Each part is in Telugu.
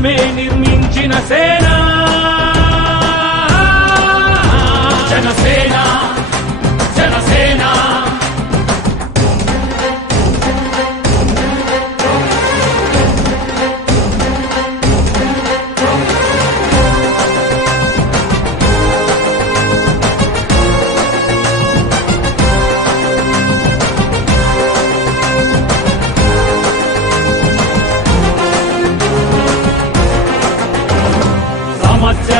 మే నిర్మించిన సేనా.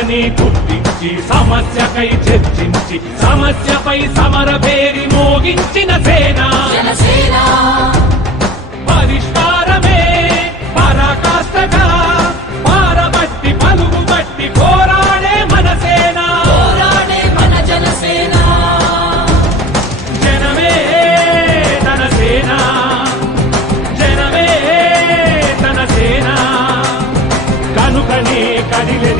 సమస్యని గుర్తించి సమస్యకై చర్చించి సమస్యపై సమర పేరి మోగించిన సేనా.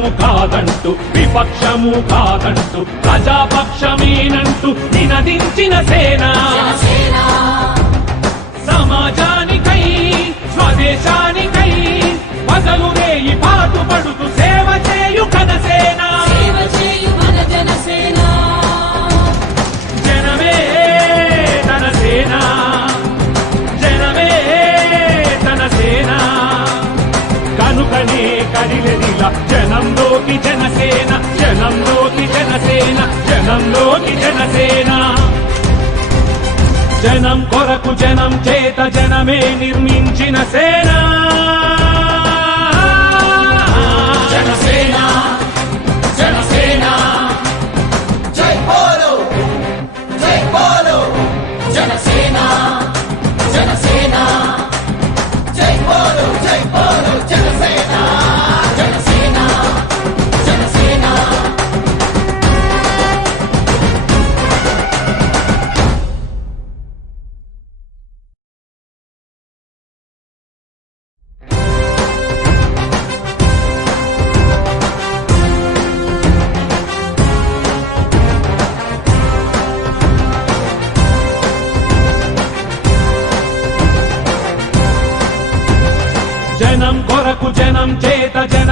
కాదంటూ విపక్షము కాదంటూ ప్రజాపక్షమేనంటూ నినదించిన సేన. సమాజానికై స్వదేశానికై పగలు రేయి పాటుపడుతూ సేన. కనుకనే కదిలెదిల జనంలోకి జనసేన జనంలోకి జనసేన జనంలోకి జనసేన. జనం కొరకు జనం చేత జనమే నిర్మించిన సేనా.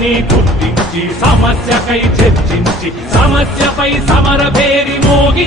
సమస్యని గుర్తించి సమస్యకై చర్చించి సమస్యపై సమరభేరి మోగి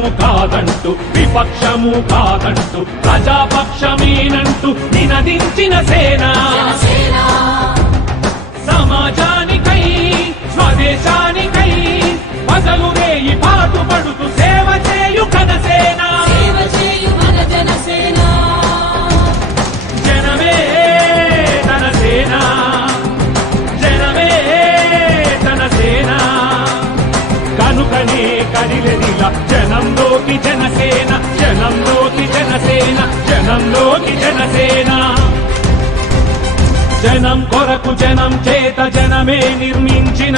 కాదంటూ విపక్షము కాదంటూ ప్రజాపక్షమేనంటూ నినదించిన సేన. సమాజానికై స్వదేశానికై పగలు రేయి పాటు పడుతూ సేవ చేయు కనసేన సేవ చేయు మన జనసేన జనమే తన సేన. జనమే తన సేన. కనుకనే జనం కొరకు జనం చేత జనమే నిర్మించిన